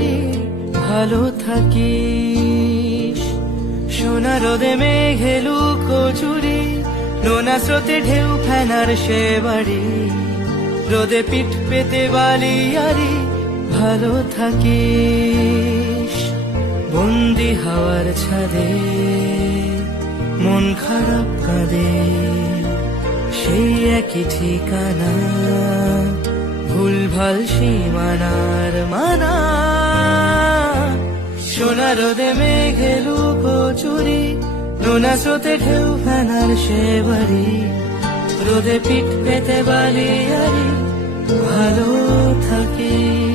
আরি ভালো থাকিস। সোনা রোদে মেঘেলু কচুরি, নোনা স্রোতে ঢেউ ফেনার সে বাড়ি, রোদে পিঠ পেতে বালি আরি ভালো থাকিস। বন্দি হাওয়ার ছাদে মন খারাপ কাঁদে, সেই একই ঠিকানা, ভুলভাল সীমানার মানা। সোনা রোদে মেঘেলু কচুরি, নোনা স্রোতে ঢেউ ফেনার সে বাড়ি, রোদে পিঠ পেতে বালি আরি ভালো থাকিস।